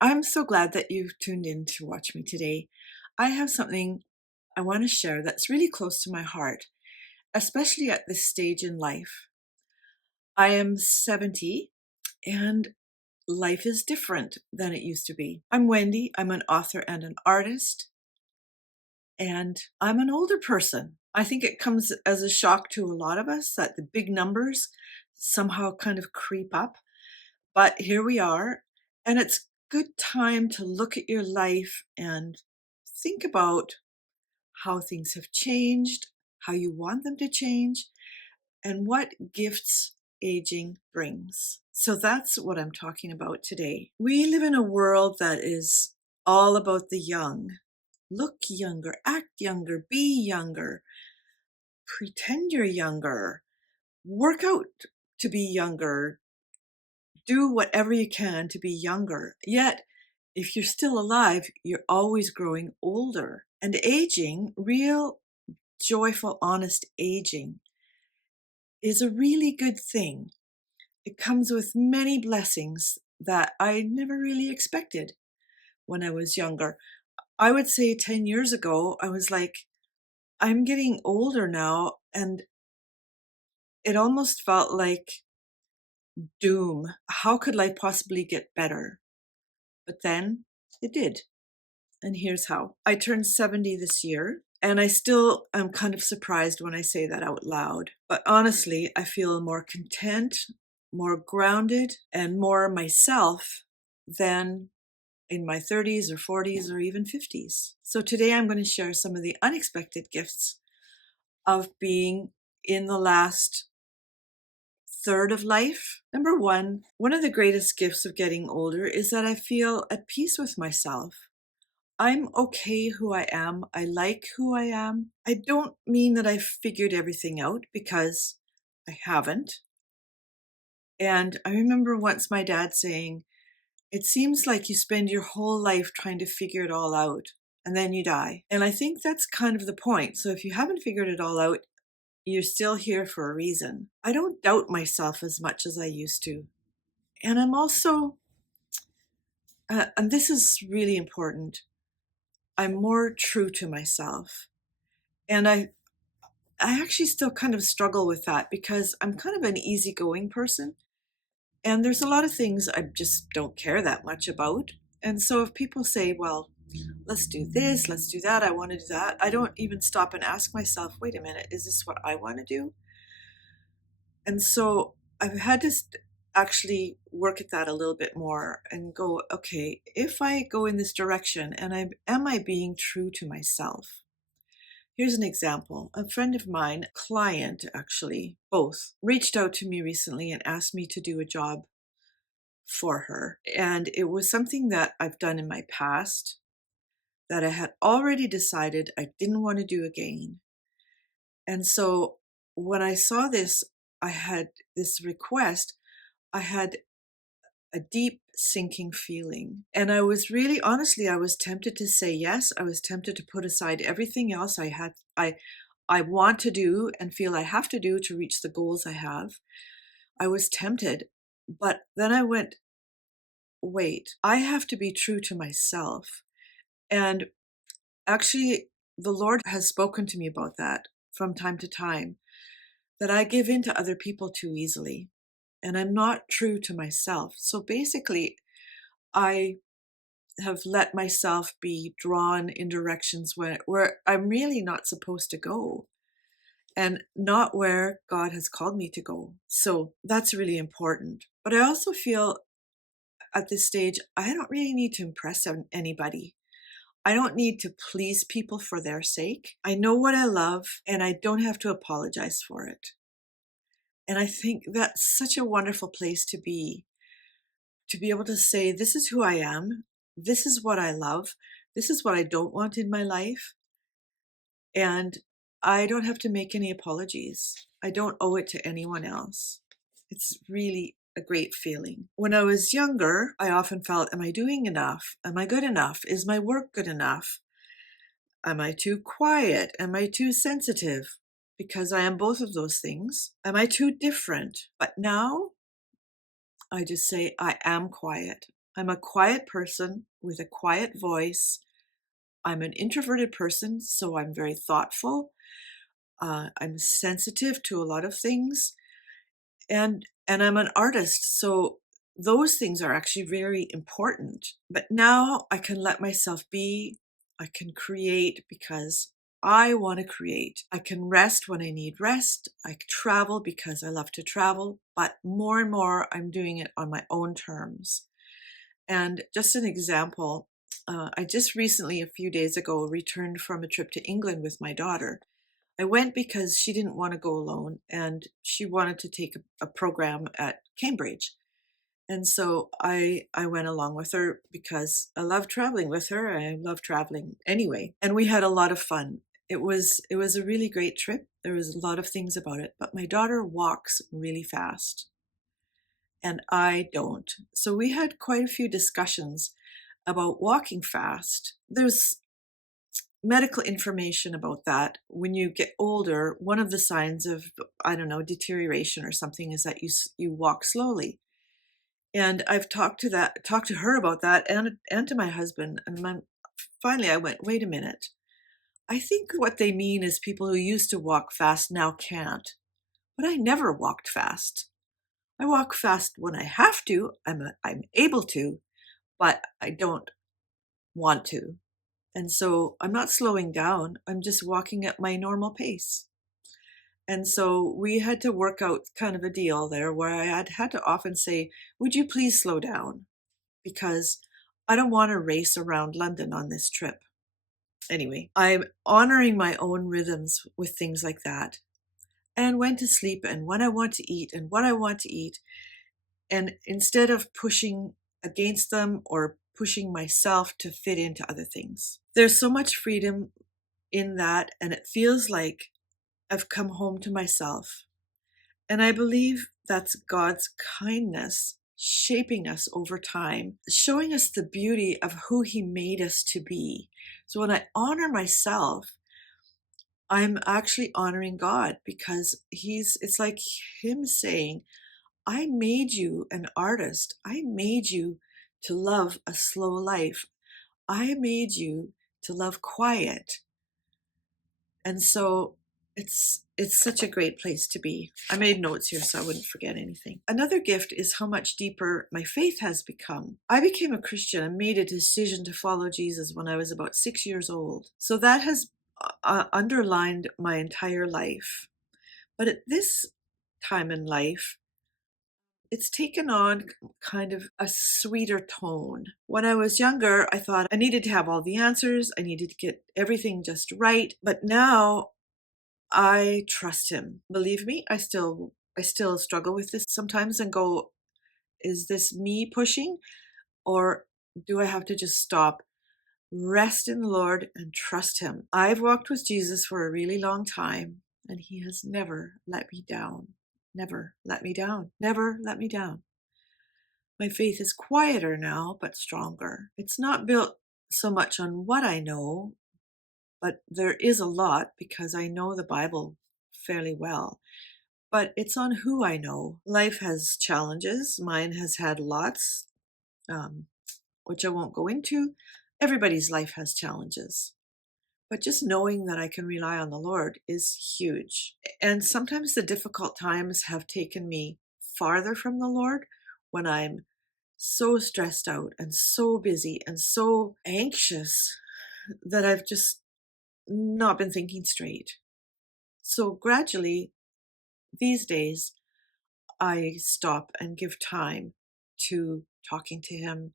I'm so glad that you've tuned in to watch me today. I have something I want to share that's really close to my heart, especially at this stage in life. I am 70 and life is different than it used to be. I'm Wendy, I'm an author and an artist, and I'm an older person. I think it comes as a shock to a lot of us that the big numbers somehow kind of creep up. But here we are, and it's good time to look at your life and think about how things have changed, how you want them to change, and what gifts aging brings. So that's what I'm talking about today. We live in a world that is all about the young. Look younger, act younger, be younger, pretend you're younger, work out to be younger, do whatever you can to be younger. Yet, if you're still alive, you're always growing older. And aging, real, joyful, honest aging, is a really good thing. It comes with many blessings that I never really expected when I was younger. I would say 10 years ago, I was like, I'm getting older now, and it almost felt like doom. How could life possibly get better? But then it did. And here's how. I turned 70 this year, and I still am kind of surprised when I say that out loud. But honestly, I feel more content, more grounded, and more myself than in my 30s or 40s or even 50s. So today I'm going to share some of the unexpected gifts of being in the last third of life. Number one of the greatest gifts of getting older is that I feel at peace with myself. I'm okay who I am. I like who I am. I don't mean that I've figured everything out, because I haven't. And I remember once my dad saying, it seems like you spend your whole life trying to figure it all out and then you die. And I think that's kind of the point. So if you haven't figured it all out, you're still here for a reason. I don't doubt myself as much as I used to. And I'm also, and this is really important, I'm more true to myself. And I actually still kind of struggle with that because I'm kind of an easygoing person. And there's a lot of things I just don't care that much about. And so if people say, well, let's do this, let's do that, I want to do that, I don't even stop and ask myself, wait a minute, is this what I want to do? And so I've had to actually work at that a little bit more and go, okay, if I go in this direction, and am I being true to myself? Here's an example. A friend of mine, client actually, both, reached out to me recently and asked me to do a job for her. And it was something that I've done in my past that I had already decided I didn't want to do again. And so when I saw this, I had this request, I had a deep sinking feeling. And I was really, honestly, I was tempted to say yes. I was tempted to put aside everything else I want to do and feel I have to do to reach the goals I have. I was tempted, but then I went, wait, I have to be true to myself. And actually, the Lord has spoken to me about that from time to time, that I give in to other people too easily, and I'm not true to myself. So basically, I have let myself be drawn in directions where I'm really not supposed to go, and not where God has called me to go. So that's really important. But I also feel at this stage, I don't really need to impress anybody. I don't need to please people for their sake. I know what I love, and I don't have to apologize for it. And I think that's such a wonderful place to be able to say, this is who I am, this is what I love, this is what I don't want in my life, and I don't have to make any apologies. I don't owe it to anyone else. It's really a great feeling. When I was younger, I often felt, am I doing enough? Am I good enough? Is my work good enough? Am I too quiet? Am I too sensitive? Because I am both of those things. Am I too different? But now I just say, I am quiet. I'm a quiet person with a quiet voice. I'm an introverted person, so I'm very thoughtful. I'm sensitive to a lot of things, and I'm an artist, so those things are actually very important. But now I can let myself be. I can create because I want to create. I can rest when I need rest. I can travel because I love to travel, but more and more I'm doing it on my own terms. And just an example, I just recently, a few days ago, returned from a trip to England with my daughter. I went because she didn't want to go alone and she wanted to take a program at Cambridge. And so I went along with her because I love traveling with her. I love traveling anyway. And we had a lot of fun. It was a really great trip. There was a lot of things about it, but my daughter walks really fast and I don't. So we had quite a few discussions about walking fast. There's medical information about that. When you get older, one of the signs of, I don't know, deterioration or something is that you walk slowly. And I've talked to her about that, and to my husband. And finally, I went, wait a minute. I think what they mean is people who used to walk fast now can't. But I never walked fast. I walk fast when I have to. I'm able to, but I don't want to. And so I'm not slowing down. I'm just walking at my normal pace. And so we had to work out kind of a deal there where I had to often say, would you please slow down? Because I don't want to race around London on this trip. Anyway, I'm honoring my own rhythms with things like that, and when to sleep and when I want to eat and what I want to eat. And instead of pushing against them or pushing myself to fit into other things, there's so much freedom in that. And it feels like I've come home to myself. And I believe that's God's kindness shaping us over time, showing us the beauty of who He made us to be. So when I honor myself, I'm actually honoring God because it's like Him saying, I made you an artist. I made you to love a slow life. I made you to love quiet. And so it's such a great place to be. I made notes here so I wouldn't forget anything. Another gift is how much deeper my faith has become. I became a Christian and made a decision to follow Jesus when I was about 6 years old. So that has underlined my entire life. But at this time in life, it's taken on kind of a sweeter tone. When I was younger, I thought I needed to have all the answers. I needed to get everything just right. But now I trust Him. Believe me, I still struggle with this sometimes and go, is this me pushing? Or do I have to just stop, rest in the Lord and trust Him? I've walked with Jesus for a really long time and He has never let me down. Never let me down. Never let me down. My faith is quieter now, but stronger. It's not built so much on what I know, but there is a lot because I know the Bible fairly well. But it's on who I know. Life has challenges. Mine has had lots, which I won't go into. Everybody's life has challenges. But just knowing that I can rely on the Lord is huge. And sometimes the difficult times have taken me farther from the Lord when I'm so stressed out and so busy and so anxious that I've just not been thinking straight. So gradually, these days, I stop and give time to talking to Him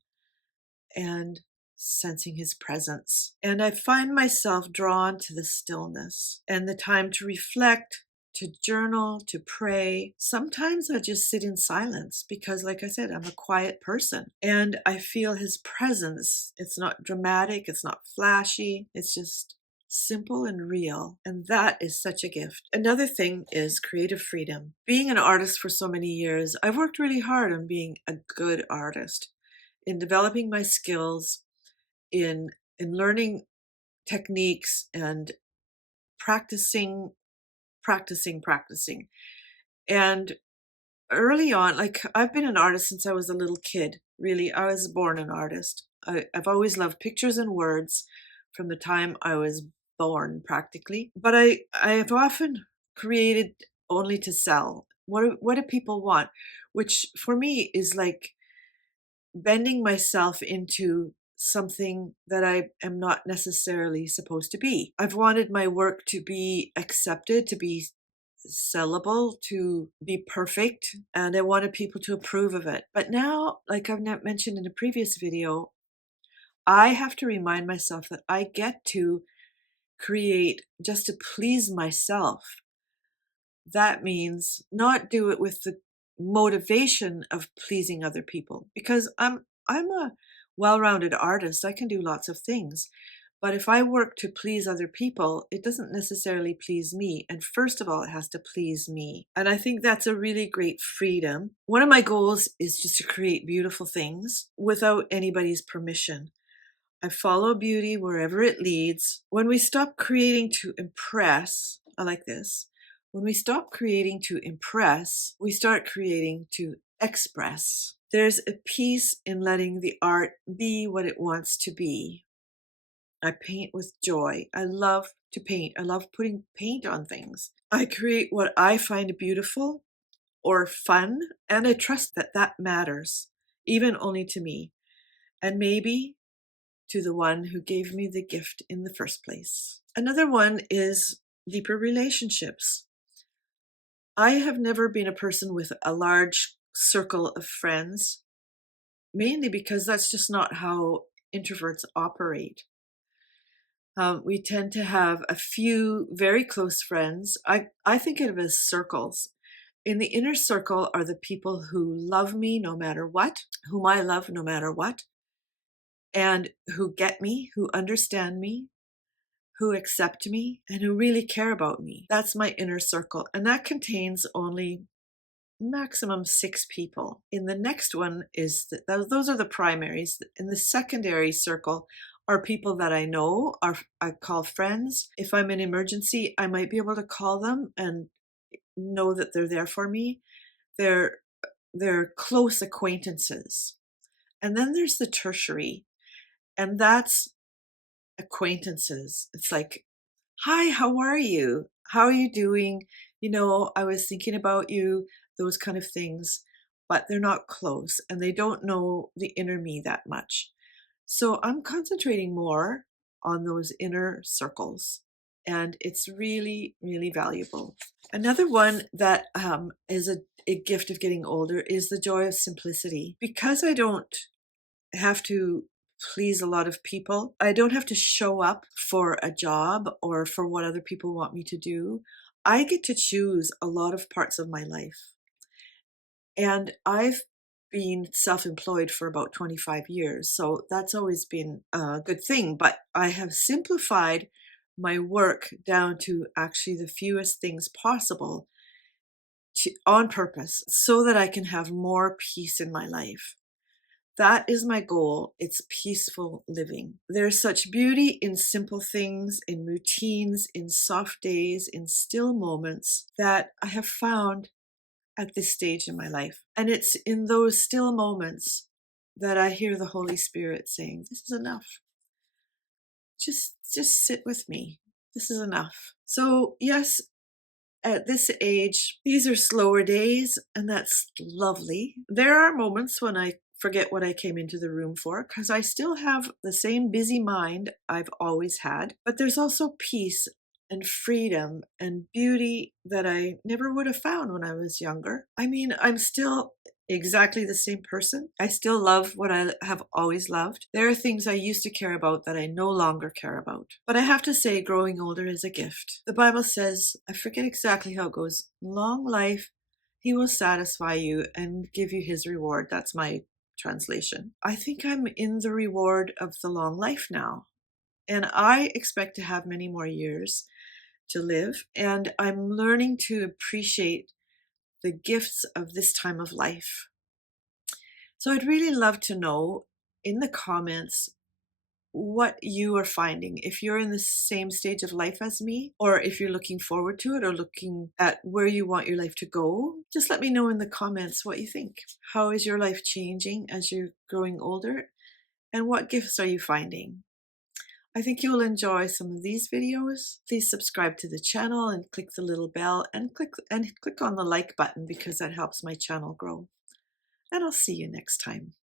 and sensing His presence. And I find myself drawn to the stillness and the time to reflect, to journal, to pray. Sometimes I just sit in silence because, like I said, I'm a quiet person and I feel His presence. It's not dramatic, it's not flashy, it's just simple and real. And that is such a gift. Another thing is creative freedom. Being an artist for so many years, I've worked really hard on being a good artist, in developing my skills, in learning techniques and practicing. And early on, like I've been an artist since I was a little kid. Really, I was born an artist. I've always loved pictures and words from the time I was born, practically. But I have often created only to sell. What do people want? Which for me is like bending myself into something that I am not necessarily supposed to be. I've wanted my work to be accepted, to be sellable, to be perfect, and I wanted people to approve of it. But now, like I've mentioned in a previous video, I have to remind myself that I get to create just to please myself. That means not do it with the motivation of pleasing other people, because I'm a well-rounded artist. I can do lots of things. But if I work to please other people, it doesn't necessarily please me. And first of all, it has to please me. And I think that's a really great freedom. One of my goals is just to create beautiful things without anybody's permission. I follow beauty wherever it leads. When we stop creating to impress, I like this. When we stop creating to impress, we start creating to express. There's a peace in letting the art be what it wants to be. I paint with joy. I love to paint. I love putting paint on things. I create what I find beautiful or fun, and I trust that that matters, even only to me. And maybe to the one who gave me the gift in the first place. Another one is deeper relationships. I have never been a person with a large circle of friends, mainly because that's just not how introverts operate. We tend to have a few very close friends. I think of it as circles. In the inner circle are the people who love me no matter what, whom I love no matter what, and who get me, who understand me, who accept me, and who really care about me. That's my inner circle. And that contains only maximum 6 people. In the next one is, those are the primaries. In the secondary circle are people that I know, I call friends. If I'm in emergency, I might be able to call them and know that they're there for me. They're close acquaintances. And then there's the tertiary, and that's acquaintances. It's like, hi, how are you? How are you doing? I was thinking about you, those kind of things, but they're not close and they don't know the inner me that much. So I'm concentrating more on those inner circles, and it's really, really valuable. Another one that is a gift of getting older is the joy of simplicity. Because I don't have to please a lot of people. I don't have to show up for a job or for what other people want me to do. I get to choose a lot of parts of my life. And I've been self-employed for about 25 years, so that's always been a good thing. But I have simplified my work down to actually the fewest things possible on purpose so that I can have more peace in my life. That is my goal. It's peaceful living. There's such beauty in simple things, in routines, in soft days, in still moments that I have found at this stage in my life. And it's in those still moments that I hear the Holy Spirit saying, this is enough. Just sit with me. This is enough. So yes, at this age, these are slower days, and that's lovely. There are moments when I forget what I came into the room for, because I still have the same busy mind I've always had. But there's also peace and freedom and beauty that I never would have found when I was younger. I mean, I'm still exactly the same person. I still love what I have always loved. There are things I used to care about that I no longer care about. But I have to say, growing older is a gift. The Bible says, I forget exactly how it goes, long life, he will satisfy you and give you his reward. That's my translation. I think I'm in the reward of the long life now. And I expect to have many more years to live. And I'm learning to appreciate the gifts of this time of life. So I'd really love to know in the comments what you are finding. If you're in the same stage of life as me, or if you're looking forward to it or looking at where you want your life to go, just let me know in the comments what you think. How is your life changing as you're growing older? And what gifts are you finding? I think you'll enjoy some of these videos. Please subscribe to the channel and click the little bell and click on the like button because that helps my channel grow. And I'll see you next time.